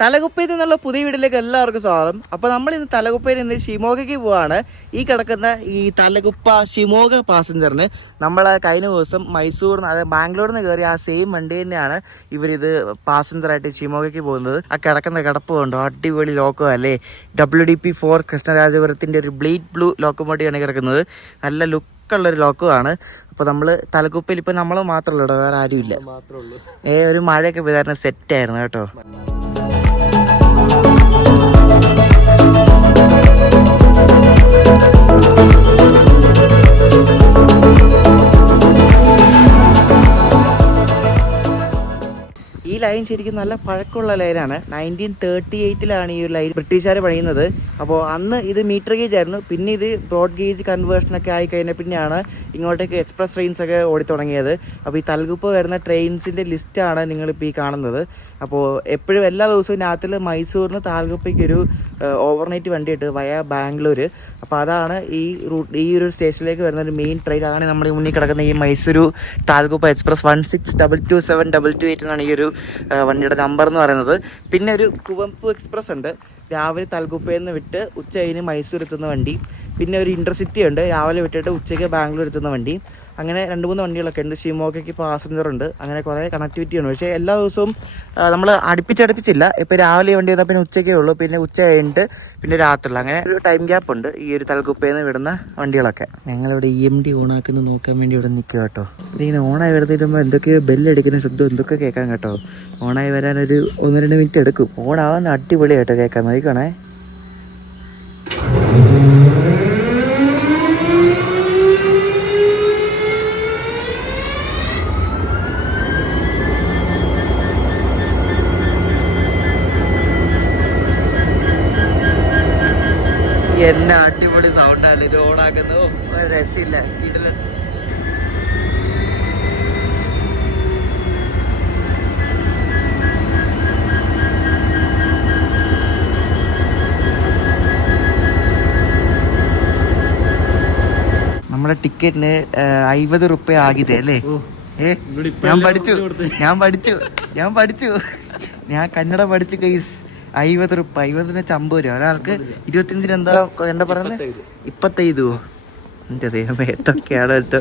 തലകുപ്പയിൽ നിന്നുള്ള പുതിയ വീട്ടിലേക്ക് എല്ലാവർക്കും സ്വാഗതം. അപ്പോൾ നമ്മൾ ഇന്ന് തലകുപ്പയിൽ നിന്ന് ഷിമോഗയ്ക്ക് പോവാണ്. ഈ കിടക്കുന്ന ഈ തലകുപ്പ ഷിമോഗ പാസഞ്ചറിന് നമ്മൾ കഴിഞ്ഞ ദിവസം മൈസൂറിൽ നിന്ന്, അതായത് ബാംഗ്ലൂരിൽ നിന്ന് കയറി ആ സെയിം വണ്ടി തന്നെയാണ് ഇവരിത് പാസഞ്ചറായിട്ട് ഷിമോഗയ്ക്ക് പോകുന്നത്. ആ കിടക്കുന്ന കിടപ്പ് കൊണ്ടോ അടിപൊളി ലോക്കോ അല്ലേ. WDP4 കൃഷ്ണരാജപുരത്തിൻ്റെ ഒരു ബ്ലീഡ് ബ്ലൂ ലോക്കോമോട്ടീവാണ് കിടക്കുന്നത്. നല്ല ലുക്കുള്ളൊരു ലോക്കോ ആണ്. അപ്പോൾ നമ്മൾ തലകുപ്പയിൽ ഇപ്പോൾ നമ്മൾ മാത്രമല്ല കേട്ടോ, വേറെ ആരുമില്ല. ഒരു മഴയൊക്കെ പെയ്തായിരുന്നു, സെറ്റായിരുന്നു കേട്ടോ. ഈ ലൈൻ ശരിക്കും നല്ല പഴക്കമുള്ള ലൈനാണ്. 1938 ഈ ഒരു ലൈൻ ബ്രിട്ടീഷുകാർ പണിയുന്നത്. അപ്പോൾ അന്ന് ഇത് മീറ്റർ ഗേജ് ആയിരുന്നു. പിന്നെ ഇത് ബ്രോഡ് ഗേജ് കൺവേർഷനൊക്കെ ആയി കഴിഞ്ഞാൽ പിന്നെയാണ് ഇങ്ങോട്ടേക്ക് എക്സ്പ്രസ് ട്രെയിൻസ് ഒക്കെ ഓടിത്തുടങ്ങിയത്. അപ്പോൾ ഈ തലകുപ്പ വരുന്ന ട്രെയിൻസിൻ്റെ ലിസ്റ്റാണ് നിങ്ങളിപ്പോൾ ഈ കാണുന്നത്. അപ്പോൾ എപ്പോഴും എല്ലാ ദിവസവും രാത്രി മൈസൂരിന് താൽകുപ്പയ്ക്ക് ഒരു ഓവർനൈറ്റ് വണ്ടി ഇട്ട് വയ ബാംഗ്ലൂർ. അപ്പോൾ അതാണ് ഈ ഒരു സ്റ്റേഷനിലേക്ക് വരുന്ന ഒരു മെയിൻ ട്രെയിൻ. അതാണ് നമ്മുടെ മുന്നിൽ കിടക്കുന്ന ഈ മൈസൂരു താൽകുപ്പ എക്സ്പ്രസ് 16227 എന്നാണ് ഈ ഒരു വണ്ടിയുടെ നമ്പർ എന്ന് പറയുന്നത്. പിന്നെ ഒരു കുവംപു എക്സ്പ്രസ് ഉണ്ട്, രാവിലെ തലകുപ്പയിൽ നിന്ന് വിട്ട് ഉച്ച കഴിഞ്ഞ് മൈസൂർ എത്തുന്ന വണ്ടി. പിന്നെ ഒരു ഇൻ്റർസിറ്റി ഉണ്ട്, രാവിലെ വിട്ടിട്ട് ഉച്ചയ്ക്ക് ബാംഗ്ലൂർ എത്തുന്ന വണ്ടി. അങ്ങനെ 2-3 വണ്ടികളൊക്കെ ഉണ്ട്. ഷിമോഗയ്ക്ക് പാസഞ്ചർ ഉണ്ട്. അങ്ങനെ കുറേ കണക്ടിവിറ്റി ഉണ്ട്. പക്ഷേ എല്ലാ ദിവസവും നമ്മൾ അടുപ്പിച്ചില്ല. ഇപ്പോൾ രാവിലെ വണ്ടി ചെയ്താൽ പിന്നെ ഉച്ചയ്ക്കേ ഉള്ളൂ, പിന്നെ ഉച്ച കഴിഞ്ഞിട്ട് പിന്നെ രാത്രിയിൽ, അങ്ങനെ ഒരു ടൈം ഗ്യാപ്പ് ഉണ്ട് ഈ ഒരു തലകുപ്പയിൽ നിന്ന് വിടുന്ന വണ്ടികളൊക്കെ. ഞങ്ങളിവിടെ EMD ഓണാക്കുന്നത് നോക്കാൻ വേണ്ടി ഇവിടെ നിൽക്കുക കേട്ടോ. ഇതിങ്ങനെ ഓണായി വരുന്നതിരുമ്പോൾ എന്തൊക്കെയോ ബെല്ലടിക്കുന്ന ശബ്ദം എന്തൊക്കെ കേൾക്കാം കേട്ടോ. ഓണായി വരാനൊരു 1-2 മിനിറ്റ് എടുക്കും. ഓണാവുന്ന അടിപൊളിയായിട്ടോ കേൾക്കാൻ. നോക്കണേ. എന്നെ അടിപൊളി സൗണ്ടാണ് ഇത് ഓണാക്കുന്നു. ഒരു രസമില്ല. കിടിലൻ. നമ്മുടെ ടിക്കറ്റിന് 50 റുപ്യ ആകിതേ അല്ലേ? ഞാൻ കന്നഡ പഠിച്ചു ഗൈസ്. 50 റുപ്യ, 50 50 രൂപ. ഒരാൾക്ക് 25 എന്താ പറയുന്നത്, 25. എൻ്റെ ദൈവമേ, എന്തൊക്കെയാണ് എടുത്ത്.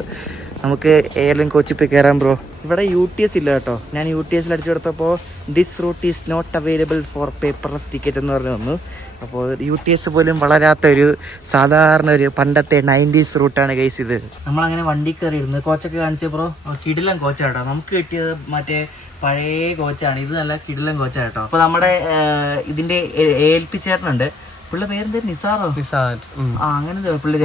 നമുക്ക് എയർലൈൻ കോച്ചിൽ പോയി കയറാം ബ്രോ. ഇവിടെ UTS ഇല്ല കേട്ടോ. ഞാൻ UTS അടിച്ചു കൊടുത്തപ്പോൾ this route is not available for paperless ticket എന്ന് പറഞ്ഞു വന്നു. അപ്പോൾ UTS പോലും വളരാത്തൊരു സാധാരണ ഒരു പണ്ടത്തെ 90s റൂട്ടാണ് ഗൈസ് ഇത്. നമ്മളങ്ങനെ വണ്ടി കയറിയിരുന്നു. കോച്ചൊക്കെ കാണിച്ച ബ്രോ, കിടിലൻ കോച്ചാട്ടോ. നമുക്ക് കിട്ടിയത് മറ്റേ പഴയ കോച്ചാണ്. ഇത് നല്ല കിടിലൻ കോച്ചാട്ടോ. അപ്പോൾ നമ്മുടെ ഇതിന്റെ ALP ചേട്ടനുണ്ട്. പുള്ളി പേരെന്താ, നിസാറോ? അങ്ങനെ പുള്ളി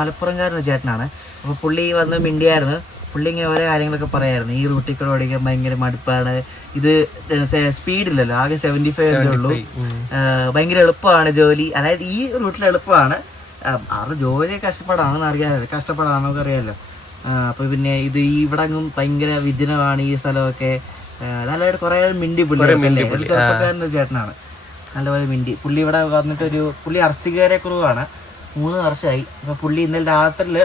മലപ്പുറംകാരൻ ചേട്ടനാണ്. അപ്പോൾ പുള്ളി വന്ന് മിണ്ടിയായിരുന്നു. പുള്ളി ഇങ്ങനെ ഓരോ കാര്യങ്ങളൊക്കെ പറയായിരുന്നു. ഈ റൂട്ടിൽ കൂടെ ഓടിക്കാൻ ഭയങ്കര മടുപ്പാണ്. ഇത് സ്പീഡില്ലല്ലോ, ആകെ 75 ഉള്ളൂ. ഭയങ്കര എളുപ്പമാണ് ജോലി. അതായത് ഈ റൂട്ടിൽ എളുപ്പമാണ്. അവരുടെ ജോലി കഷ്ടപ്പാടാണെന്ന് അറിയാമല്ലോ, കഷ്ടപ്പാടാണെന്ന് നമുക്ക് അറിയാമല്ലോ. അപ്പോൾ പിന്നെ ഇത് ഇവിടെ അങ്ങും ഭയങ്കര വിജനമാണ് ഈ സ്ഥലമൊക്കെ. നല്ലതായിട്ട് കുറേ മിണ്ടി പുള്ളി, ചെറുപ്പക്കാരൻ്റെ ചേട്ടനാണ്. നല്ലപോലെ മിണ്ടി. പുള്ളി ഇവിടെ വന്നിട്ട് പുള്ളി അർച്ചികേരെ കുറവാണ്. 3 വർഷമായി. അപ്പോൾ പുള്ളി ഇന്നലെ രാത്രിയിൽ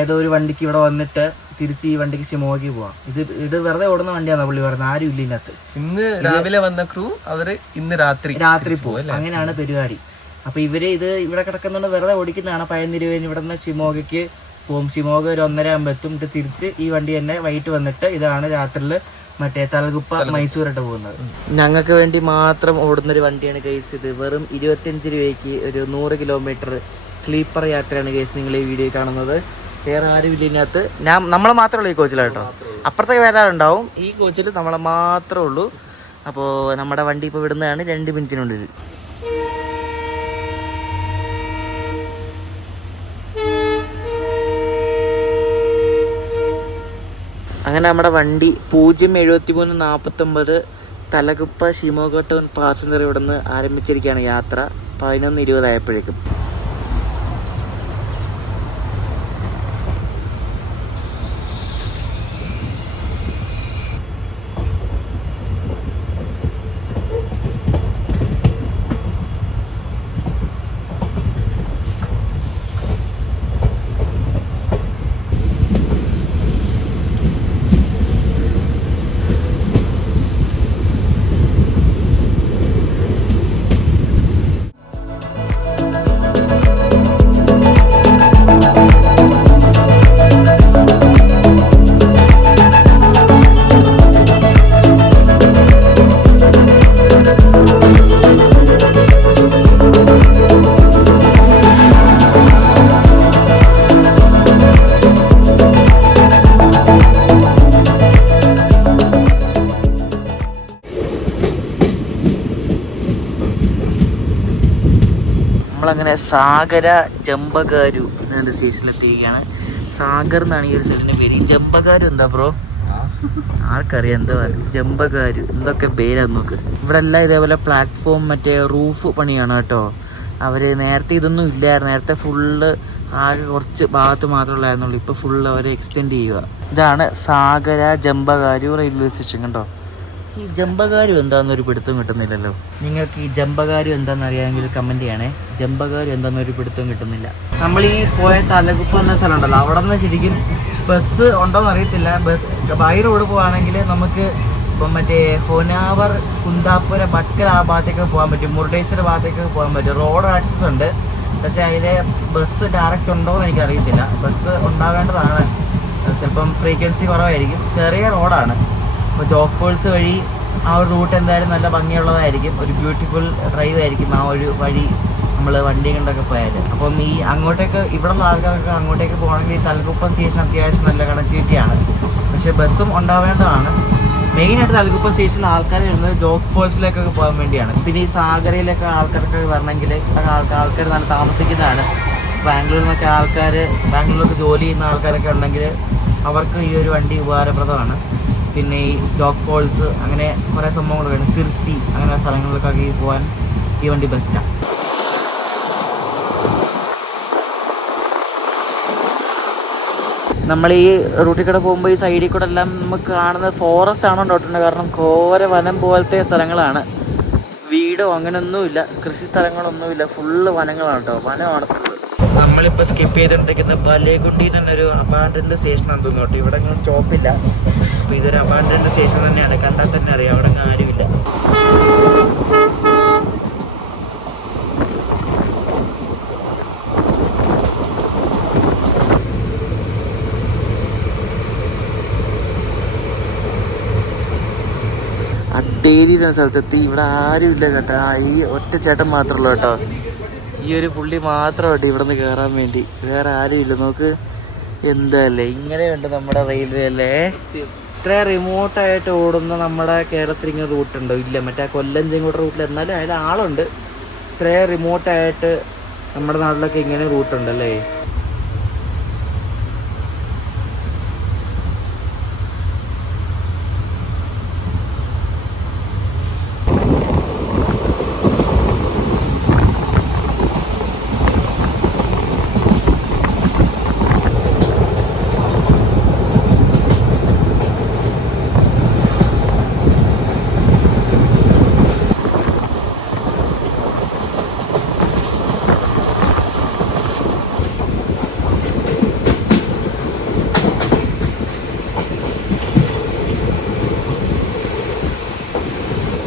ഏതോ ഒരു വണ്ടിക്ക് ഇവിടെ വന്നിട്ട് തിരിച്ച് ഈ വണ്ടിക്ക് ഷിമോഗയ്ക്ക് പോവാം. ഇത് വെറുതെ ഓടുന്ന വണ്ടിയാണെന്ന് പുള്ളി പറഞ്ഞത്. ആരും ഇല്ല ഇതിനകത്ത്. ഇന്ന് രാവിലെ വന്ന ക്രൂ അവര് ഇന്ന് രാത്രി പോകും. അങ്ങനെയാണ് പരിപാടി. അപ്പോൾ ഇത് ഇവിടെ കിടക്കുന്നുണ്ട്, വെറുതെ ഓടിക്കുന്നതാണ്. 15 രൂപ ഇവിടെ നിന്ന് ഷിമോഗയ്ക്ക് പോകും. ഷിമോഗ ഒരു 1:30 ആകുമ്പോൾ എത്തും. തിരിച്ച് ഈ വണ്ടി തന്നെ വൈകിട്ട് വന്നിട്ട് ഇതാണ് രാത്രിയിൽ മറ്റേ തലകുപ്പ മൈസൂരായിട്ട് പോകുന്നത്. ഞങ്ങൾക്ക് വേണ്ടി മാത്രം ഓടുന്നൊരു വണ്ടിയാണ് ഗൈസ് ഇത്. വെറും 25 രൂപയ്ക്ക് ഒരു 100 കിലോമീറ്റർ സ്ലീപ്പർ യാത്രയാണ് ഗൈസ് നിങ്ങൾ ഈ വീഡിയോ കാണുന്നത്. വേറെ ആരും ഇല്ല ഇതിനകത്ത്. നമ്മളെ മാത്രമേ ഉള്ളൂ ഈ കോച്ചിലാട്ടോ. അപ്പുറത്തേക്ക് വരാറുണ്ടാവും. ഈ കോച്ചിൽ നമ്മളെ മാത്രമേ ഉള്ളൂ. അപ്പോൾ നമ്മുടെ വണ്ടി ഇപ്പോൾ വിടുന്നതാണ് 2 മിനിറ്റിനുള്ളിൽ. അങ്ങനെ നമ്മുടെ വണ്ടി 07349 തലകുപ്പ ഷിമോഗ ടൗൺ പാസഞ്ചർ ഇവിടെ നിന്ന് ആരംഭിച്ചിരിക്കുകയാണ് യാത്ര. 11:20 ആയപ്പോഴേക്കും. നമ്മളങ്ങനെ സാഗര ജമ്പകാരു എന്നൊരു സ്റ്റേഷനിലെത്തിയിരിക്കുകയാണ്. സാഗർ എന്നാണ് ഈ ഒരു സ്ഥലത്തിൻ്റെ പേര്. ഈ ജമ്പകാരു എന്താ ബ്രോ? ആർക്കറിയാം എന്താ ജമ്പകാരു എന്തൊക്കെ പേരാന്ന് നോക്ക്. ഇവിടെ എല്ലാം ഇതേപോലെ പ്ലാറ്റ്ഫോം മറ്റേ റൂഫ് പണിയാണ് കേട്ടോ. അവർ നേരത്തെ ഇതൊന്നും ഇല്ലായിരുന്നു. നേരത്തെ ഫുള്ള് ആകെ കുറച്ച് ഭാഗത്ത് മാത്രമേ ഉള്ളായിരുന്നുള്ളൂ. ഇപ്പോൾ ഫുള്ള് അവർ എക്സ്റ്റെൻഡ് ചെയ്യുക. ഇതാണ് സാഗര ജമ്പകാരു റെയിൽവേ സ്റ്റേഷൻ കണ്ടോ. ഈ ജമ്പകാരു എന്താണെന്നൊരു പിടുത്തം കിട്ടുന്നില്ലല്ലോ. നിങ്ങൾക്ക് ഈ ജമ്പകാരു എന്താണെന്ന് അറിയാമെങ്കിൽ കമൻറ്റ് ചെയ്യണേ. ജമ്പകാരു എന്താണെന്നൊരു പിടുത്തം കിട്ടുന്നില്ല. നമ്മൾ ഈ പോയ തലകുപ്പ് എന്ന സ്ഥലം ഉണ്ടല്ലോ, അവിടെ നിന്ന് ശരിക്കും ബസ് ഉണ്ടോയെന്ന് അറിയത്തില്ല. ബസ് ബൈ റോഡ് പോകുകയാണെങ്കിൽ നമുക്ക് ഇപ്പം മറ്റേ ഹൊനാവർ, കുന്താപ്പുര, ബക്കൽ ആ ഭാഗത്തേക്ക് പോകാൻ പറ്റും. മുരുടേശ്വര ഭാഗത്തേക്ക് പോകാൻ പറ്റും. റോഡ് ആക്സസ് ഉണ്ട്. പക്ഷേ അതിലെ ബസ് ഡയറക്റ്റ് ഉണ്ടോ എന്ന് എനിക്കറിയത്തില്ല. ബസ് ഉണ്ടാവേണ്ടതാണ്. ചിലപ്പം ഫ്രീക്വൻസി കുറവായിരിക്കും. ചെറിയ റോഡാണ്. അപ്പോൾ ജോഗ് ഫോൾസ് വഴി ആ ഒരു റൂട്ട് എന്തായാലും നല്ല ഭംഗിയുള്ളതായിരിക്കും. ഒരു ബ്യൂട്ടിഫുൾ ഡ്രൈവ് ആയിരിക്കും ആ ഒരു വഴി നമ്മൾ വണ്ടി കൊണ്ടൊക്കെ പോയാൽ. അപ്പം ഈ അങ്ങോട്ടേക്ക് ഇവിടെ ഉള്ള ആൾക്കാരൊക്കെ അങ്ങോട്ടേക്ക് പോകണമെങ്കിൽ ഈ തലകുപ്പ സ്റ്റേഷൻ അത്യാവശ്യം നല്ല കണക്ടിവിറ്റിയാണ്. പക്ഷേ ബസ്സും ഉണ്ടാവേണ്ടതാണ്. മെയിനായിട്ട് തലകുപ്പ സ്റ്റേഷനിൽ ആൾക്കാർ വരുന്നത് ജോഗ് ഫോൾസിലേക്കൊക്കെ പോകാൻ വേണ്ടിയാണ്. പിന്നെ ഈ സാഗരയിലൊക്കെ ആൾക്കാരൊക്കെ വരണമെങ്കിൽ ആൾക്കാർ നല്ല താമസിക്കുന്നതാണ്. ബാംഗ്ലൂരിൽ നിന്നൊക്കെ ബാംഗ്ലൂരിലൊക്കെ ജോലി ചെയ്യുന്ന ആൾക്കാരൊക്കെ ഉണ്ടെങ്കിൽ അവർക്ക് ഈ ഒരു വണ്ടി ഉപകാരപ്രദമാണ്. പിന്നെ ഈ ജോഗ് ഫോൾസ് അങ്ങനെ കുറേ സംഭവങ്ങളൊക്കെ ഉണ്ട്. സിർസി അങ്ങനെ സ്ഥലങ്ങളിലൊക്കെ പോകാൻ ഈ വണ്ടി ബെസ്റ്റാണ്. നമ്മൾ ഈ റൂട്ടിൽ കൂടെ പോകുമ്പോൾ ഈ സൈഡിൽ കൂടെ എല്ലാം നമുക്ക് കാണുന്നത് ഫോറസ്റ്റ് ആണോ ഡോട്ടുണ്ട്. കാരണം ഘോര വനം പോലത്തെ സ്ഥലങ്ങളാണ്. വീടോ അങ്ങനെയൊന്നുമില്ല, കൃഷി സ്ഥലങ്ങളൊന്നുമില്ല, ഫുള്ള് വനങ്ങളാണ് കേട്ടോ. വനമാണ് ഫുള്ള്. നമ്മളിപ്പോൾ സ്കിപ്പ് ചെയ്തുകൊണ്ടിരിക്കുന്ന പലേക്കുണ്ടി എന്നൊരു അപ്പാർട്ട്മെൻറ്റ് സ്റ്റേഷനാണെന്ന് തോന്നുന്നു കേട്ടോ. ഇവിടെ അങ്ങനെ സ്റ്റോപ്പില്ല. അപ്പോൾ ഇതൊരു അപ്പാർട്ട്മെൻറ്റ് സ്റ്റേഷൻ തന്നെയാണ്. കണ്ടാൽ തന്നെ അറിയാം അവിടെ ആരുമില്ല. അട്ടേരി എന്ന സ്ഥലത്തെത്തി. ഇവിടെ ആരുമില്ല കേട്ടോ. ഈ ഒറ്റ ചേട്ടൻ മാത്രമല്ല കേട്ടോ. ഈ ഒരു പുള്ളി മാത്രമായിട്ട് ഇവിടെ നിന്ന് കയറാൻ വേണ്ടി. വേറെ ആരുമില്ല. നോക്ക് എന്തല്ലേ ഇങ്ങനെയുണ്ട് നമ്മുടെ റെയിൽവേ അല്ലേ. ഇത്ര റിമോട്ടായിട്ട് ഓടുന്ന നമ്മുടെ കേരളത്തിൽ ഇങ്ങനെ റൂട്ടുണ്ടോ? ഇല്ല. മറ്റേ കൊല്ലം ചെങ്കോട്ട റൂട്ടിൽ എന്നാലും അതിൽ ആളുണ്ട്. ഇത്ര റിമോട്ടായിട്ട് നമ്മുടെ നാട്ടിലൊക്കെ ഇങ്ങനെ റൂട്ടുണ്ടല്ലേ.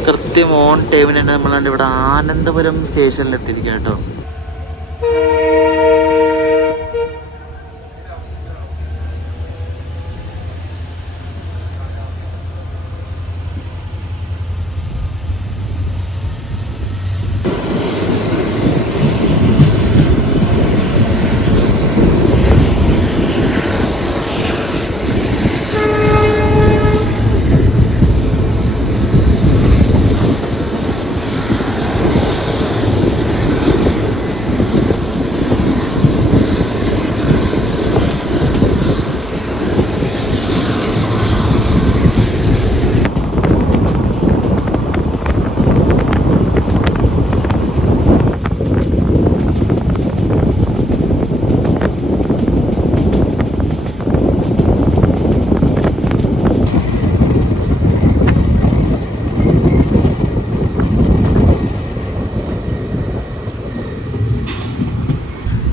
കൃത്യം ഓൺ ടൈമിന് തന്നെ നമ്മളാണ്ട് ഇവിടെ ആനന്ദപുരം സ്റ്റേഷനിൽ എത്തിയിരിക്കുക കേട്ടോ.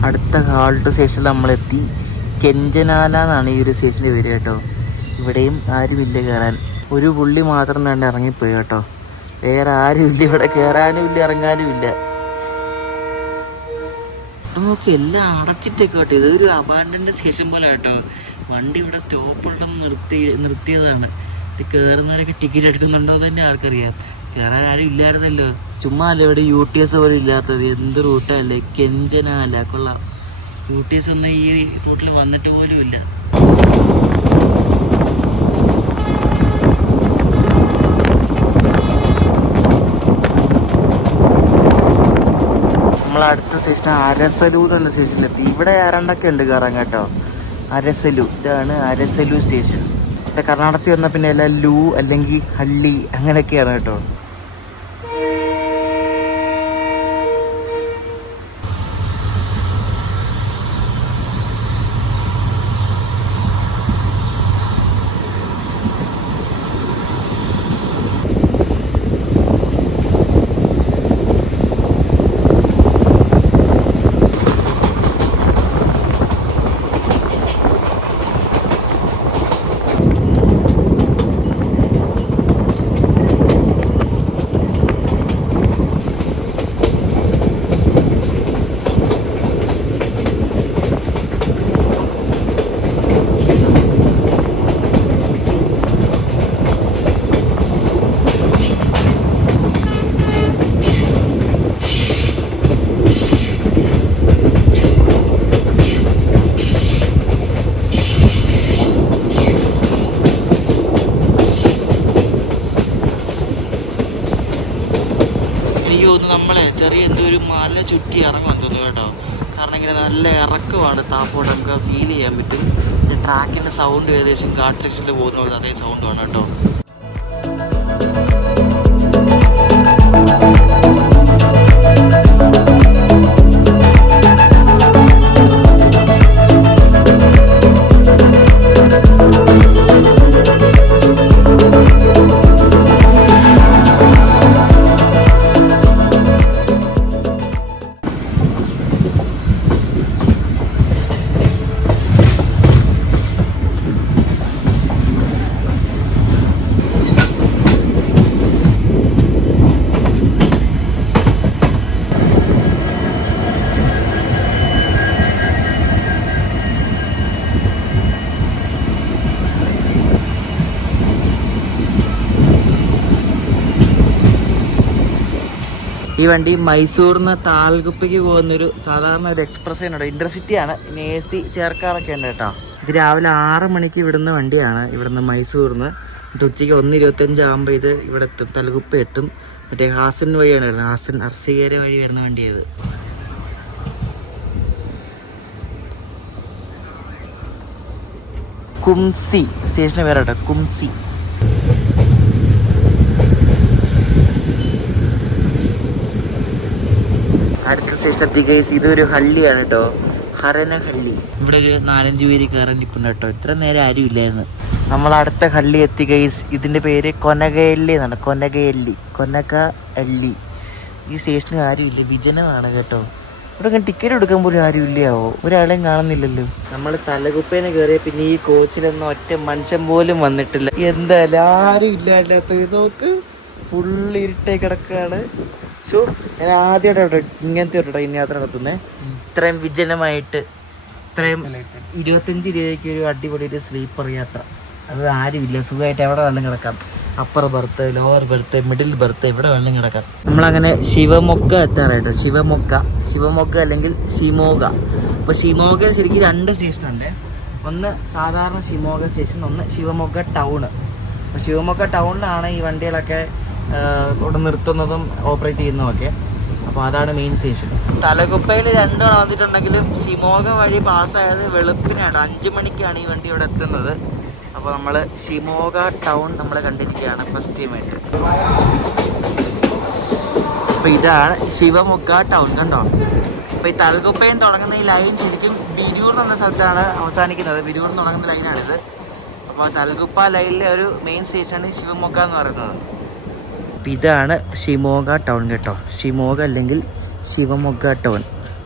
അടുത്ത ഹാൾട്ട് സ്റ്റേഷനിൽ നമ്മളെത്തി. കെഞ്ചനാല എന്നാണ് ഈ ഒരു സ്റ്റേഷൻ്റെ പേര് കേട്ടോ. ഇവിടെയും ആരുമില്ല കയറാൻ. ഒരു പുള്ളി മാത്രം തന്നെ ഇറങ്ങിപ്പോയി കേട്ടോ. വേറെ ആരുമില്ല ഇവിടെ. കയറാനും ഇല്ല, ഇറങ്ങാനും ഇല്ല. നമുക്ക് എല്ലാം അടച്ചിട്ടൊക്കെ കേട്ടോ. ഇതൊരു അബാൻഡൻഡ് സ്റ്റേഷൻ പോലെ കേട്ടോ. വണ്ടി ഇവിടെ സ്റ്റോപ്പുണ്ടെന്ന് നിർത്തിയതാണ്. ഇത് കയറുന്നവരൊക്കെ ടിക്കറ്റ് എടുക്കുന്നുണ്ടോ എന്ന് തന്നെ ആർക്കറിയാം. കയറാൻ ആരും ഇല്ലായിരുന്നല്ലോ. ചുമ്മാ അല്ല ഇവിടെ UTS പോലും ഇല്ലാത്തത്. എന്ത് റൂട്ടല്ലേ. കെഞ്ചനാല കൊള്ളാം. UTS ഒന്നും ഈ റൂട്ടിൽ വന്നിട്ട് പോലും ഇല്ല. നമ്മൾ അടുത്ത സ്റ്റേഷൻ അരസലു എന്നുള്ള സ്റ്റേഷനിലെത്തി. ഇവിടെ ആരണ്ടൊക്കെ ഉണ്ട് കയറാൻ കേട്ടോ. അരസലു, ഇതാണ് അരസലു സ്റ്റേഷൻ. കർണാടകത്തിൽ വന്നാൽ പിന്നെ എല്ലാം ലൂ അല്ലെങ്കിൽ ഹള്ളി അങ്ങനെയൊക്കെയാണ് കേട്ടോ. നമ്മളെ ചെറിയ എന്തോ ഒരു മല ചുറ്റി ഇറങ്ങാൻ തോന്നുന്നു കേട്ടോ. കാരണം ഇങ്ങനെ നല്ല ഇറക്കമാണ് താപ്പോട്ട്, നമുക്ക് ഫീൽ ചെയ്യാൻ പറ്റും. ട്രാക്കിൻ്റെ സൗണ്ട് ഏകദേശം കാർഡ് സെക്ഷനിൽ പോകുന്ന പോലെ അതേ സൗണ്ടാണ് കേട്ടോ. ഈ വണ്ടി മൈസൂറിന്ന് താൽഗുപ്പയ്ക്ക് പോകുന്നൊരു സാധാരണ ഒരു എക്സ്പ്രസ് ആണ്, ഇന്റർസിറ്റിയാണ്. ഇനി AC ചേർക്കാറൊക്കെ ഉണ്ട് കേട്ടോ. ഇത് രാവിലെ 6 മണിക്ക് വിടുന്ന വണ്ടിയാണ് ഇവിടുന്ന് മൈസൂറിന്ന്. ഉച്ചയ്ക്ക് 1:25 ആകുമ്പോൾ ഇത് ഇവിടെ എത്തും, തലകുപ്പ എത്തും. മറ്റേ ഹാസൻ വഴിയാണ് വരുന്നത്, ഹാസൻ അർസികേര വഴി വരുന്ന വണ്ടിയത്. കുംസി സ്റ്റേഷന് പേര് കേട്ടോ, കുംസി. അടുത്ത സ്റ്റേഷൻ എത്തി ഗൈസ്. ഇതൊരു ഹള്ളിയാണ് കേട്ടോ, ഹരനഹള്ളി. ഇവിടെ ഒരു 4-5 പേര് കയറാൻ ഇപ്പം കേട്ടോ. ഇത്ര നേരം ആരും ഇല്ലായിരുന്നു. നമ്മൾ അടുത്ത ഹള്ളി എത്തി ഗൈസ്. ഇതിൻ്റെ പേര് കൊനകയല്ലി എന്നാണ്, കൊനകയല്ലി, കൊനകയല്ലി. ഈ സ്റ്റേഷനിൽ ആരും ഇല്ല, വിജനമാണ് കേട്ടോ. ഇവിടെ ടിക്കറ്റ് എടുക്കാൻ പോലും ആരും ഇല്ലയാവോ, ഒരാളെയും കാണുന്നില്ലല്ലോ. നമ്മൾ തലകുപ്പേനെ കയറിയ പിന്നെ ഈ കോച്ചിലൊന്നും ഒറ്റ മനുഷ്യൻ പോലും വന്നിട്ടില്ല. എന്തായാലും ആരും ഇല്ലാത്ത നോക്ക്, ഫുള്ള് ഇരുട്ടേ കിടക്കുകയാണ്. സോ ഞാൻ ആദ്യമായിട്ട് ഇങ്ങനത്തെ ഒരു ട്രെയിൻ യാത്ര നടത്തുന്നത്. ഇത്രയും വിജനമായിട്ട്, ഇത്രയും 25 രൂപയ്ക്ക് ഒരു അടിപൊളി ഒരു സ്ലീപ്പർ യാത്ര. അത് ആരുമില്ല, സുഖമായിട്ട് എവിടെ വേണം കിടക്കാം. Upper birth, lower birth, middle birth, എവിടെ വേണം കിടക്കാം. നമ്മളങ്ങനെ ശിവമൊഗ്ഗ എത്താറായിട്ട്. ശിവമൊഗ്ഗ അല്ലെങ്കിൽ ഷിമോഗ. അപ്പോൾ ഷിമോഗയിൽ ശരിക്കും 2 സ്റ്റേഷനുണ്ട്. ഒന്ന് സാധാരണ ഷിമോഗ സ്റ്റേഷൻ, ഒന്ന് ശിവമൊഗ്ഗ ടൗണ്. അപ്പോൾ ശിവമൊഗ്ഗ ടൗണിലാണ് ഈ വണ്ടികളൊക്കെ ഇവിടെ നിർത്തുന്നതും ഓപ്പറേറ്റ് ചെയ്യുന്നതുമൊക്കെ. അപ്പോൾ അതാണ് മെയിൻ സ്റ്റേഷൻ. തലകുപ്പയിൽ 2 വന്നിട്ടുണ്ടെങ്കിലും ഷിമോഗ വഴി പാസ്സായത് വെളുപ്പിനാണ്, 5 മണിക്കാണ് ഈ വണ്ടി ഇവിടെ എത്തുന്നത്. അപ്പോൾ നമ്മൾ ഷിമോഗ ടൗൺ നമ്മൾ കണ്ടിരിക്കുകയാണ് ഫസ്റ്റ് ടൈമായിട്ട്. അപ്പോൾ ഇതാണ് ശിവമൊഗ്ഗ ടൗൺ, കണ്ടോ. അപ്പോൾ ഈ തലകുപ്പയിൽ തുടങ്ങുന്ന ഈ ലൈൻ ശരിക്കും ബിരൂർ എന്ന സ്ഥലത്താണ് അവസാനിക്കുന്നത്. ബിരൂർ തുടങ്ങുന്ന ലൈനാണിത്. അപ്പോൾ തലകുപ്പ ലൈനിലെ ഒരു മെയിൻ സ്റ്റേഷനാണ് ശിവമൊഗ്ഗ എന്ന് പറയുന്നത്. അപ്പോൾ ഇതാണ് ഷിമോഗ ടൗൺ കേട്ടോ. ഷിമോഗ അല്ലെങ്കിൽ ശിവമൊഗ്ഗ ടൗൺ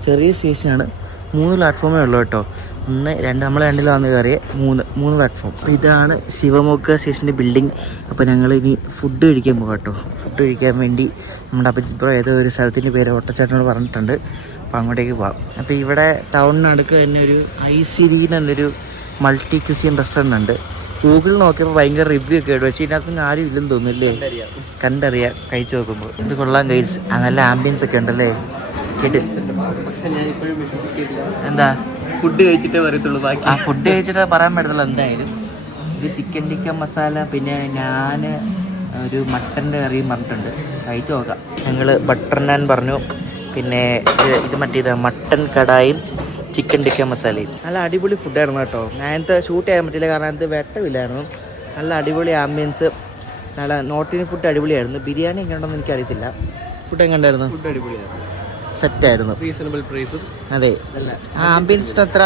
ചെറിയ സ്റ്റേഷനാണ്. 3 പ്ലാറ്റ്ഫോമേ ഉള്ളൂ കേട്ടോ. 1, 2, നമ്മൾ 2 വന്ന് കയറിയ 3 പ്ലാറ്റ്ഫോം. അപ്പോൾ ഇതാണ് ശിവമൊഗ്ഗ സ്റ്റേഷൻ്റെ ബിൽഡിംഗ്. അപ്പോൾ ഞങ്ങൾ ഇനി ഫുഡ് കഴിക്കാൻ പോകാം കേട്ടോ. ഫുഡ് കഴിക്കാൻ വേണ്ടി നമ്മുടെ അഭിജിത് ബ്രോ ഏതോ ഒരു സ്ഥലത്തിൻ്റെ പേര് ഓട്ടച്ചാട്ടനോട് പറഞ്ഞിട്ടുണ്ട്. അപ്പോൾ അങ്ങോട്ടേക്ക് പോകാം. അപ്പോൾ ഇവിടെ ടൗണിനടുക്ക് തന്നെ ഒരു ICD എന്നൊരു മൾട്ടി ക്യൂസിയൻ റെസ്റ്റോറൻ്റ് ഉണ്ട്. ഗൂഗിളിൽ നോക്കിയപ്പോൾ ഭയങ്കര റിവ്യൂ ഒക്കെ ഇടും, പക്ഷേ ഇതിനകത്ത് ആരും ഇല്ലെന്ന് തോന്നുന്നില്ലേ. കണ്ടറിയാം കഴിച്ചു നോക്കുമ്പോൾ. ഇത് കൊള്ളാം ഗൈസ്, നല്ല ആംബിയൻസ് ഒക്കെ ഉണ്ടല്ലേ. കേട്ട് എന്താ ഫുഡ് കഴിച്ചിട്ടേ പറയത്തുള്ളൂ, ബാക്കി ഫുഡ് കഴിച്ചിട്ടേ പറയാൻ പറ്റത്തുള്ളൂ. എന്തായാലും ഇത് ചിക്കൻ ടിക്ക മസാല, പിന്നെ ഞാൻ ഒരു മട്ടൻ്റെ കറിയും പറഞ്ഞിട്ടുണ്ട്. കഴിച്ചു നോക്കാം. ഞങ്ങൾ ബട്ടർ നാൻ പറഞ്ഞു, പിന്നെ ഇത് മറ്റേത് മട്ടൻ കടായും ചിക്കൻ ടിക്ക മസാലയും. നല്ല അടിപൊളി ഫുഡായിരുന്നു കേട്ടോ. ഞാനത്തെ ഷൂട്ട് ചെയ്യാൻ പറ്റില്ല കാരണം അതിനകത്ത് വെട്ടമില്ലായിരുന്നു. നല്ല അടിപൊളി ആംബിയൻസ്, നല്ല നോർത്ത് ഇന്ത്യൻ ഫുഡ് അടിപൊളിയായിരുന്നു. ബിരിയാണി എങ്ങനെയുണ്ടെന്ന് എനിക്കറിയത്തില്ല. ഫുഡ് എങ്ങനെയുണ്ടായിരുന്നു? ഫുഡ് അടിപൊളിയായിരുന്നു, സെറ്റായിരുന്നു, റീസണബിൾ പ്രൈസും. അതെ, ആംബിയൻസിന് എത്ര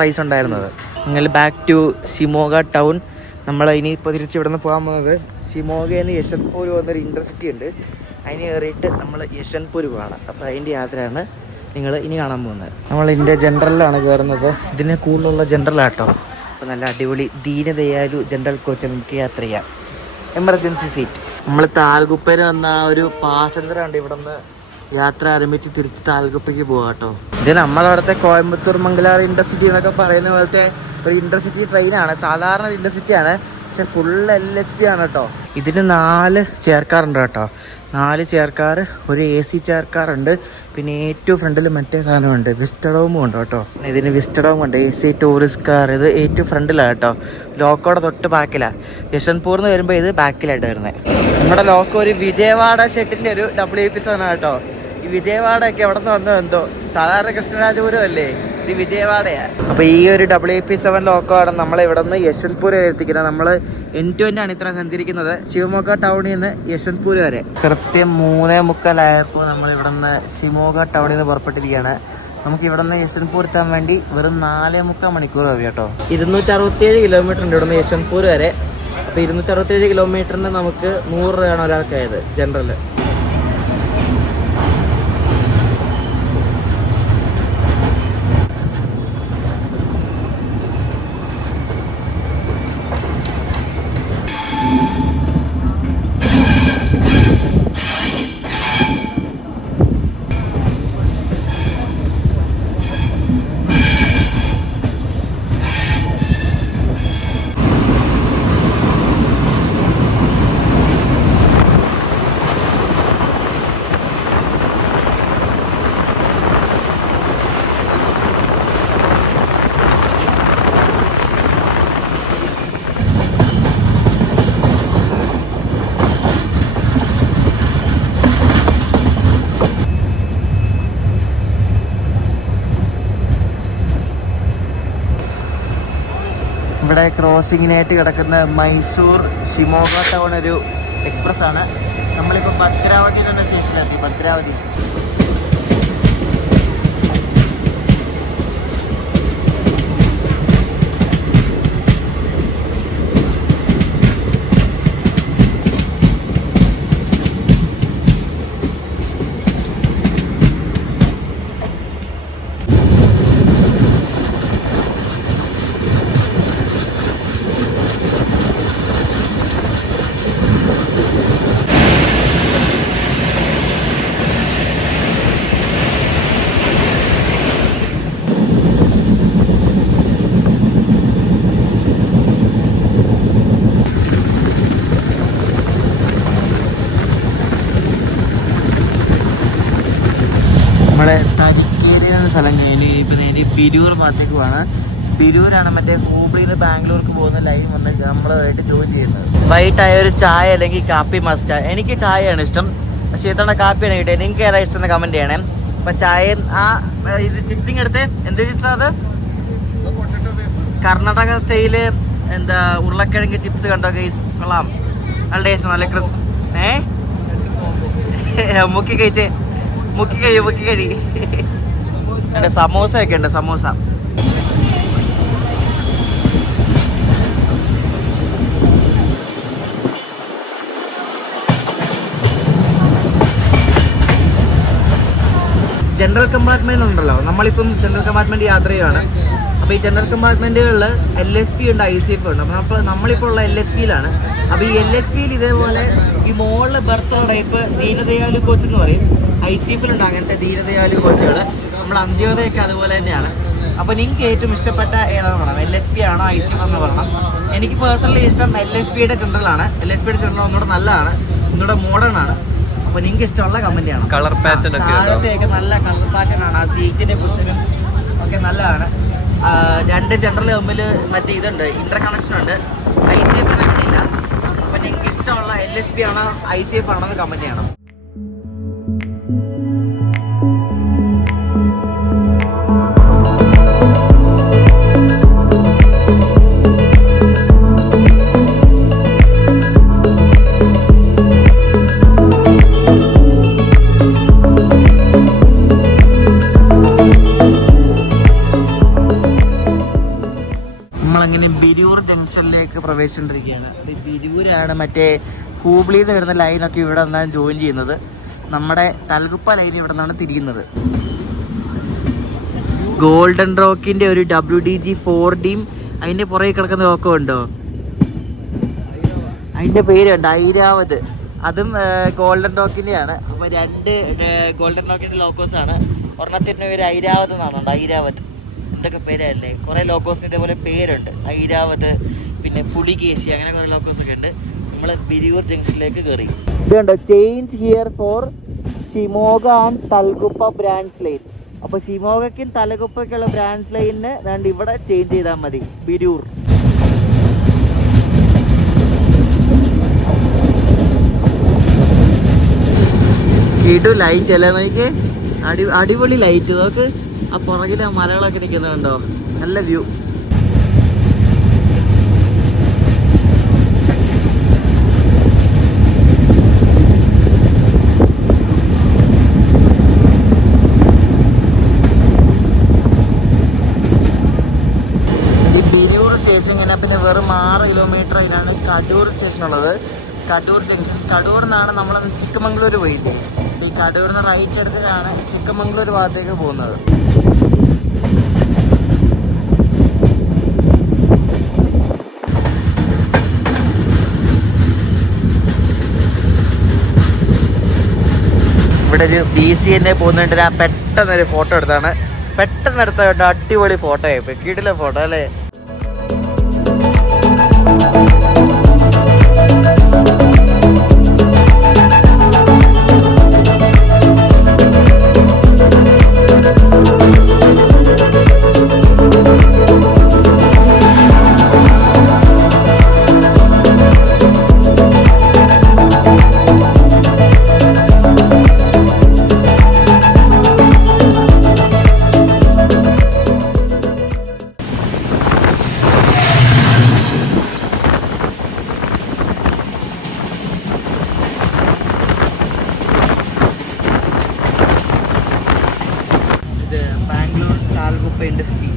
റൈസ് ഉണ്ടായിരുന്നത്. നിങ്ങൾ ബാക്ക് ടു ഷിമോഗ ടൗൺ. നമ്മൾ ഇനിയിപ്പോൾ തിരിച്ച് ഇവിടെ നിന്ന് പോകാൻ പോകുന്നത് ഷിമോഗയിൽ നിന്ന് യശ്വന്ത്പൂർ പോകുന്നൊരു ഇൻ്റർസിറ്റി ഉണ്ട്. അതിന് കയറിയിട്ട് നമ്മൾ യശ്വന്ത്പൂർ പോകണം. അപ്പോൾ അതിൻ്റെ യാത്രയാണ് നിങ്ങൾ ഇനി കാണാൻ പോകുന്നത്. നമ്മൾ ഇന്ത്യ ജനറലിലാണ് കയറുന്നത്. ഇതിന് കൂടുതലുള്ള ജനറലാട്ടോ. അപ്പോൾ നല്ല അടിപൊളി ദീനദയാലു ജനറൽ കോച്ച് നമുക്ക് യാത്ര ചെയ്യാം. Emergency seat. നമ്മൾ താൽഗുപ്പയിൽ വന്ന ഒരു പാസഞ്ചറാണ് ഇവിടെ നിന്ന് യാത്ര ആരംഭിച്ച് തിരിച്ച് താൽഗുപ്പയ്ക്ക് പോകാം കേട്ടോ. ഇത് നമ്മളവിടുത്തെ കോയമ്പത്തൂർ മംഗലാർ ഇൻ്റർസിറ്റി എന്നൊക്കെ പറയുന്ന പോലത്തെ ഒരു ഇൻ്റർസിറ്റി ട്രെയിനാണ്. സാധാരണ ഒരു ഇൻ്റർസിറ്റിയാണ്, പക്ഷെ ഫുൾ LHB ആണ് കേട്ടോ. ഇതിന് 4 ചെയർക്കാറുണ്ട് കേട്ടോ. 4 ചെയർക്കാർ, ഒരു AC ചെയർക്കാറുണ്ട്. പിന്നെ ഏറ്റവും ഫ്രണ്ടിൽ മറ്റേ സാധനമുണ്ട്, വിസ്റ്റഡോമും ഉണ്ട് കേട്ടോ. ഇതിന് വിസ്റ്റഡോം ഉണ്ട്, AC ടൂറിസ്റ്റ് കാർ. ഇത് ഏറ്റവും ഫ്രണ്ടിലാണ് കേട്ടോ. ലോക്കോടെ തൊട്ട് ബാക്കിലാണ്. യശ്വന്ത്പൂർന്ന് വരുമ്പോൾ ഇത് ബാക്കിലായിട്ട് വരുന്നത്. നമ്മുടെ ലോക്കോ ഒരു വിജയവാഡ ഷെട്ടിൻ്റെ ഒരു WP സാധനം കേട്ടോ. ഈ വിജയവാഡയൊക്കെ എവിടെ നിന്ന് വന്നോ എന്തോ. സാധാരണ കൃഷ്ണരാജപുരം അല്ലേ, ഇത് വിജയവാഡയാണ്. അപ്പോൾ ഈ ഒരു WP7 ലോക്കോ ആണ് നമ്മളെ ഇവിടെ നിന്ന് യശ്വന്ത്പൂർ വരെ എത്തിക്കുന്നത്. നമ്മൾ N2 ആണ് ഇത്ര സഞ്ചരിക്കുന്നത്, ശിവമോഗ ടൗണിൽ നിന്ന് യശ്വന്ത്പൂർ വരെ. കൃത്യം 3:45 നമ്മൾ ഇവിടെ നിന്ന് ശിവമോഗ ടൗണിൽ നിന്ന് പുറപ്പെട്ടിരിക്കുകയാണ്. നമുക്ക് ഇവിടെ നിന്ന് യശ്വന്ത്പൂർ എത്താൻ വേണ്ടി വെറും 4.25 മണിക്കൂർ മതി കേട്ടോ. 267 കിലോമീറ്റർ ഉണ്ട് ഇവിടെ നിന്ന് യശ്വന്ത്പൂർ വരെ. അപ്പോൾ 267 കിലോമീറ്ററിന് നമുക്ക് 100 രൂപയാണ് ഒരാൾക്കായത് ജനറൽ. ഇവിടെ ക്രോസിങ്ങിനായിട്ട് കിടക്കുന്ന മൈസൂർ ഷിമോഗ ടൗൺ ഒരു എക്സ്പ്രസ് ആണ്. നമ്മളിപ്പോൾ ഭദ്രാവതി എന്ന സ്റ്റേഷനിലെത്തി. ഭദ്രാവതി നമ്മളെ തരിക്കേരി എന്ന സ്ഥലം കഴിഞ്ഞ് ഇപ്പം നേരെ ബിരൂർ ഭാഗത്തേക്ക് പോവാണ്. ബിരൂരാണ് മറ്റേ ഹൂബ്ലിയിൽ ബാംഗ്ലൂർക്ക് പോകുന്ന ലൈൻ വന്ന് നമ്മളായിട്ട് ജോയിൻ ചെയ്യുന്നത്. വൈകിട്ടായ ഒരു ചായ അല്ലെങ്കിൽ കാപ്പി മസ്റ്റ്. എനിക്ക് ചായയാണ് ഇഷ്ടം, പക്ഷേ ഇത്തവണ കാപ്പിയാണ് കിട്ടിയത്. നിങ്ങൾക്ക് ഏതാ ഇഷ്ടം കമൻറ്റ് ചെയ്യണേ. അപ്പം ചായയും ഇത് ചിപ്സിങ് എടുത്ത് എന്ത് ചിപ്സാ അത്? കർണാടക സ്റ്റൈല് എന്താ ഉരുളക്കിഴങ്ങ് ചിപ്സ് കണ്ടോ ഗൈസ്? കൊള്ളാം, നല്ല ടേസ്റ്റ്, നല്ല ക്രിസ്പ്. മുക്കി കഴിച്ചേ, മുക്കി കഴി. സമോസ ഒക്കെ ഉണ്ട്, സമോസ. ജനറൽ കമ്പാർട്ട്മെന്റ് ഉണ്ടല്ലോ, നമ്മളിപ്പം ജനറൽ കമ്പാർട്ട്മെന്റ് യാത്ര ചെയ്യുകയാണ്. അപ്പോൾ ഈ ജനറൽ കമ്പാർട്ട്മെന്റുകളിൽ LSP ഉണ്ട്, ICF ഉണ്ട്. അപ്പോൾ നമ്മളിപ്പോൾ ഉള്ള LSPയിലാണ്. അപ്പോൾ ഈ LSPയിൽ ഇതേപോലെ ഈ മോളിൽ ബർത്തുള്ള ടൈപ്പ് ദീനദയാലു കോച്ച് എന്ന് പറയും. ICFിലുണ്ട് അങ്ങനത്തെ ദീനദയാലു കോച്ചുകൾ. നമ്മൾ അന്ത്യോദയൊക്കെ അതുപോലെ തന്നെയാണ്. അപ്പോൾ നിങ്ങൾക്ക് ഏറ്റവും ഇഷ്ടപ്പെട്ട ഏതാണെന്ന് പറയണം, LSP ആണോ ICF എന്ന് പറയണം. എനിക്ക് പേഴ്സണലി ഇഷ്ടം LSPയുടെ ജനറലാണ്. LSPയുടെ ജനറൽ ഒന്നുകൂടെ നല്ലതാണ്, ഒന്നുകൂടെ മോഡേൺ ആണ്. അപ്പോൾ നിങ്ങൾക്ക് ഇഷ്ടമുള്ള കമൻറ്റ് ചെയ്യണം. കളർ പാറ്റേൺ താഴത്തെയൊക്കെ നല്ല കളർ പാറ്റേൺ ആണ്. ആ സീറ്റിൻ്റെ പൊസിഷനും ഒക്കെ നല്ലതാണ്. 2 ജനറൽ തമ്മിൽ മറ്റേ ഇതുണ്ട്, ഇന്റർ കണക്ഷൻ ഉണ്ട്. ICF അങ്ങനെയില്ല. അപ്പോൾ നിങ്ങൾക്ക് ഇഷ്ടമുള്ള LSP ആണോ ICF ആണോ എന്ന് കമൻറ്റ് ചെയ്യണം. ജംഗ്ഷനിലേക്ക് പ്രവേശിച്ചുകൊണ്ടിരിക്കുകയാണ്. വിരൂരാണ് മറ്റേ ഹൂബ്ലിയിൽ നിന്ന് വരുന്ന ലൈനൊക്കെ ഇവിടെ നിന്നാണ് ജോയിൻ ചെയ്യുന്നത്. നമ്മുടെ തൽഗുപ്പ ലൈൻ ഇവിടെ നിന്നാണ് തിരിയുന്നത്. ഗോൾഡൻ റോക്കിന്റെ ഒരു WDG4Dയും അതിന്റെ പുറകെ കിടക്കുന്ന റോക്കും ഉണ്ടോ, അതിന്റെ പേരുണ്ട് ഐരാവത്. അതും ഗോൾഡൻ റോക്കിന്റെയാണ്. അപ്പൊ 2 ഗോൾഡൻ റോക്കിന്റെ ലോക്കോസ് ആണ്. ഒരെണ്ണത്തിന്റെ പേര് ഐരാവത് എന്നാണുണ്ട്. ഐരാവത് എന്തൊക്കെ പേരല്ലേ, കുറെ ലോക്കോസിന് ഇതേപോലെ പേരുണ്ട്. ഐരാവത്, പിന്നെ പുളികേശി, അങ്ങനെ കുറെ ലോക്കോസ് ഒക്കെ ഉണ്ട്. നമ്മൾ വിരൂർ ജംഗ്ഷനിലേക്ക് കയറി. ഇതുണ്ടോ, change here for Shimoga and Talguppa branch line. അപ്പൊ ഷിമോഗയ്ക്കും തലകുപ്പയ്ക്കുള്ള ബ്രാഞ്ച് ലൈനിന് വേണ്ടി ഇവിടെ ചേഞ്ച് ചെയ്താൽ മതി. വിരൂർ ഇടു ലൈറ്റ് അല്ലേ നോക്ക്, അടിപൊളി ലൈറ്റ് നോക്ക്. ആ പുറകിൽ ആ മലകളൊക്കെ നിൽക്കുന്നുണ്ടോ, നല്ല വ്യൂ. സ്റ്റേഷൻ കഴിഞ്ഞാൽ പിന്നെ വെറും 6 കിലോമീറ്റർ അതിലാണ് കടൂർ സ്റ്റേഷൻ ഉള്ളത്. കടൂർ ജംഗ്ഷൻ, കടൂർ നിന്നാണ് നമ്മൾ ചിക്കമംഗ്ലൂർ പോയില്ലേ, ഈ കടൂർ നിന്ന് റൈറ്റ് എടുത്തിട്ടാണ് ചിക്കമംഗ്ലൂർ ഭാഗത്തേക്ക് പോകുന്നത്. ഇവിടെ ഒരു BCNA പോകുന്നുണ്ട്. ഞാൻ പെട്ടെന്നൊരു ഫോട്ടോ എടുത്താണ്, പെട്ടെന്ന് എടുത്ത കേട്ടോ, അടിപൊളി ഫോട്ടോ ആയിപ്പോയി, കിടില ഫോട്ടോ അല്ലേ. ഇൻഡസ്ട്രി.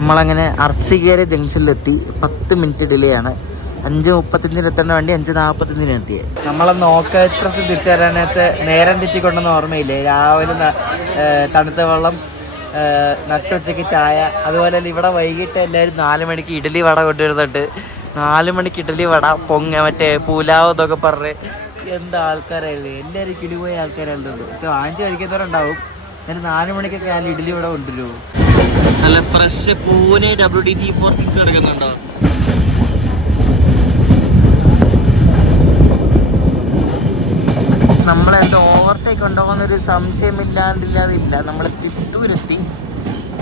നമ്മളങ്ങനെ അർസികേര ജംഗ്ഷനിലെത്തി. 10 മിനിറ്റ് ഡിലേ ആണ്. 5:35 എത്തേണ്ട വണ്ടി 5:45 എത്തിയത്. നമ്മളന്ന് ഓക്ക എക്സ്പ്രസ് തിരിച്ചു തരാനകത്ത് നേരം തെറ്റിക്കൊണ്ടെന്ന് ഓർമ്മയില്ലേ, രാവിലെ തണുത്ത വെള്ളം, നട്ടുച്ചയ്ക്ക് ചായ, അതുപോലെ തന്നെ ഇവിടെ വൈകിട്ട് എല്ലാവരും 4 മണിക്ക് ഇഡ്ഡലി വട കൊണ്ടുവരുന്നുണ്ട്. 4 മണിക്ക് ഇഡ്ഡലി വട, മറ്റേ പുലാവ് എന്നൊക്കെ പറഞ്ഞ് എന്താ ആൾക്കാരല്ലേ, എല്ലാവരും കിളിപോയ ആൾക്കാരല്ലത്. പക്ഷെ വാങ്ങിച്ച് കഴിക്കുന്നവരുണ്ടാവും. ഞാൻ 4 മണിക്കൊക്കെ ഞാൻ ഇഡ്ഡലി വട കൊണ്ടുവരുമോ. നല്ല ഫ്രഷ് പൂനെ WD-4 പിക്സ് എടുക്കുന്നുണ്ടോ. നമ്മളെന്താ ഓവർടേക്ക് ഉണ്ടാവുന്നൊരു സംശയമില്ലാതില്ല. നമ്മൾ തിത്തൂരെത്തി.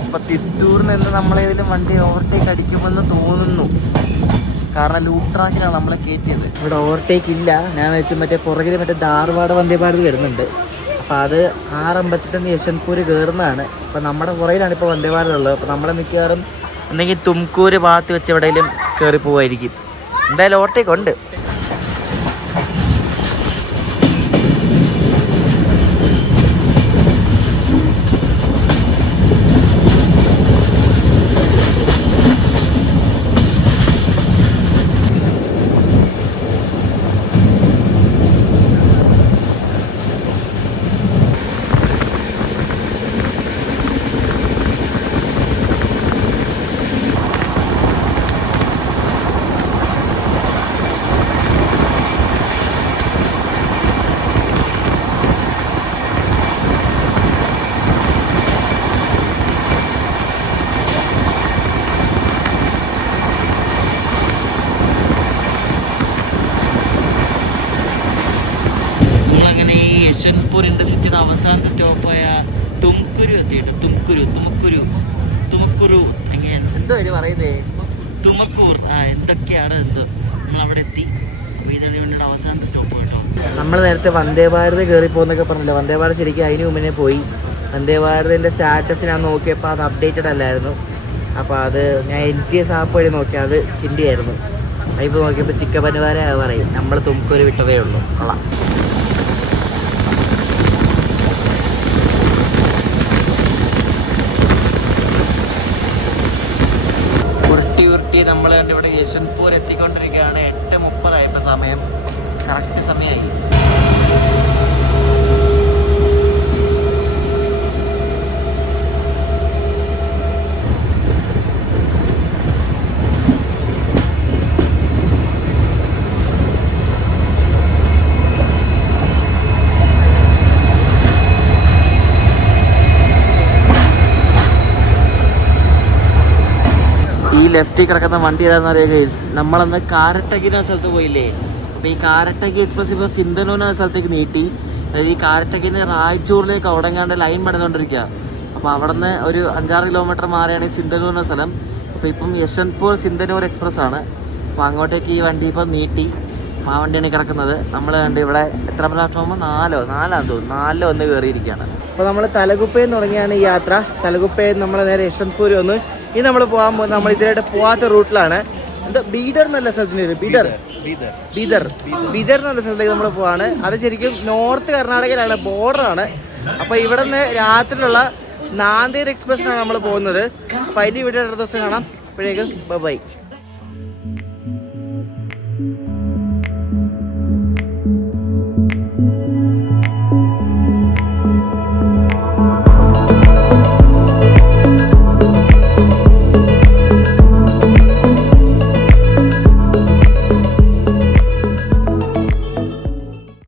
അപ്പൊ തിത്തൂരിൽ നിന്ന് നമ്മളേതിലും വണ്ടി ഓവർടേക്ക് അടിക്കുമെന്ന് തോന്നുന്നു. കാരണം ലൂപ്പ് ട്രാക്കിലാണ് നമ്മളെ കയറ്റിയത്. ഇവിടെ ഓവർടേക്ക് ഇല്ല. ഞാൻ വെച്ച് മറ്റേ പുറകിൽ മറ്റേ ധാർവാഡ് വന്ദേ ഭാരത് വരുന്നുണ്ട്. അപ്പോൾ അത് 6:58 യശ്വന്ത്പൂർ കയറുന്നതാണ്. അപ്പോൾ നമ്മുടെ പുറകിലാണ് ഇപ്പോൾ വന്ദേ ഭാരത് ഉള്ളത്. അപ്പോൾ നമ്മളെ മിക്കവാറും എന്തെങ്കിലും തുംകൂർ ഭാഗത്ത് വെച്ച് എവിടെയെങ്കിലും കയറി പോവായിരിക്കും. എന്തായാലും ഓവർടേക്ക് ഉണ്ട്. യശ്വന്ത്പൂർ ഇൻഡർസിറ്റിയുടെ അവസാനത്തെ സ്റ്റോപ്പായ തുംകുരു എത്തിയിട്ട് തുമക്കുരു എങ്ങനെ എന്തോ ഒരു പറയുന്നേ, തുമക്കൂർ എന്തൊക്കെയാണ് എന്തോ. നമ്മളവിടെ എത്തി. അപ്പോൾ ഇതാണ് വേണ്ടിയിട്ട് അവസാനത്തെ സ്റ്റോപ്പ് കേട്ടോ. നമ്മൾ നേരത്തെ വന്ദേ ഭാരത് കയറി പോകുന്നൊക്കെ പറഞ്ഞില്ല. വന്ദേ ഭാരത് ശരിക്കും അതിന് മുന്നേ പോയി. വന്ദേ ഭാരതിൻ്റെ സ്റ്റാറ്റസ് ഞാൻ നോക്കിയപ്പോൾ അത് അപ്ഡേറ്റഡ് അല്ലായിരുന്നു. അപ്പോൾ അത് ഞാൻ NTS ആപ്പ് വഴി നോക്കിയാൽ അത് ഹിന്ദിയായിരുന്നു. അതിപ്പോൾ നോക്കിയപ്പോൾ ചിക്കപ്പനുവാര പറയും നമ്മൾ തുമക്കൂര് വിട്ടതേ ഉള്ളൂ. കൊള്ളാം. യശ്വന്ത്പൂർ എത്തിക്കൊണ്ടിരിക്കുകയാണ്. 8:30 ഇപ്പോൾ സമയം, കറക്റ്റ് സമയമായി. ഈ ലെഫ്റ്റിൽ കിടക്കുന്ന വണ്ടി ഏതാണെന്ന് അറിയാം ഗൈസ്. നമ്മളന്ന് കാരട്ടകിന് സ്ഥലത്ത് പോയില്ലേ? അപ്പോൾ ഈ കാരട്ടകി എക്സ്പ്രസ് ഇപ്പോൾ സിന്ധനൂർ സ്ഥലത്തേക്ക് നീട്ടി. അതായത് ഈ കാരട്ടകിന് റായ്ചൂറിലേക്ക് അവിടെങ്ങാണ്ട് ലൈൻ പണിതുകൊണ്ടിരിക്കുക. അപ്പോൾ അവിടെ നിന്ന് ഒരു 5-6 കിലോമീറ്റർ മാറിയാണ് ഈ സിന്ധനൂർ എന്ന സ്ഥലം. അപ്പോൾ ഇപ്പം യശ്വന്ത്പൂർ സിന്ധനൂർ എക്സ്പ്രസ് ആണ്. അപ്പോൾ അങ്ങോട്ടേക്ക് ഈ വണ്ടി ഇപ്പം നീട്ടി. ആ വണ്ടിയാണ് കിടക്കുന്നത്. നമ്മൾ കണ്ട് ഇവിടെ എത്ര പ്ലാറ്റ്ഫോം? 4 തോന്നുന്നു. 4 വന്ന് കയറിയിരിക്കുകയാണ്. അപ്പോൾ നമ്മൾ തലകുപ്പയിൽ നിന്ന് തുടങ്ങിയാണ് ഈ യാത്ര. തലകുപ്പയിൽ നമ്മൾ നേരെ യശ്വന്ത്പൂർ വന്ന് ഇനി നമ്മൾ പോകാൻ പോകുന്നത് നമ്മൾ ഇതിലായിട്ട് പോകാത്ത റൂട്ടിലാണ്. എന്താ ബീദർ എന്നല്ല സ്ഥലത്തിന് പേര്? ബീദർ എന്നുള്ള സ്ഥലത്തേക്ക് നമ്മൾ പോവാണ്. അത് ശരിക്കും നോർത്ത് കർണാടകയിലാണ്, ബോർഡറാണ്. അപ്പോൾ ഇവിടെ നിന്ന് രാത്രിയിലുള്ള നാന്ദേഡ് എക്സ്പ്രസ്സിനാണ് നമ്മൾ പോകുന്നത്. അപ്പോൾ അതിൻ്റെ വീഡിയോ അടുത്ത ദിവസം കാണാം. അപ്പോഴേക്കും ബൈ.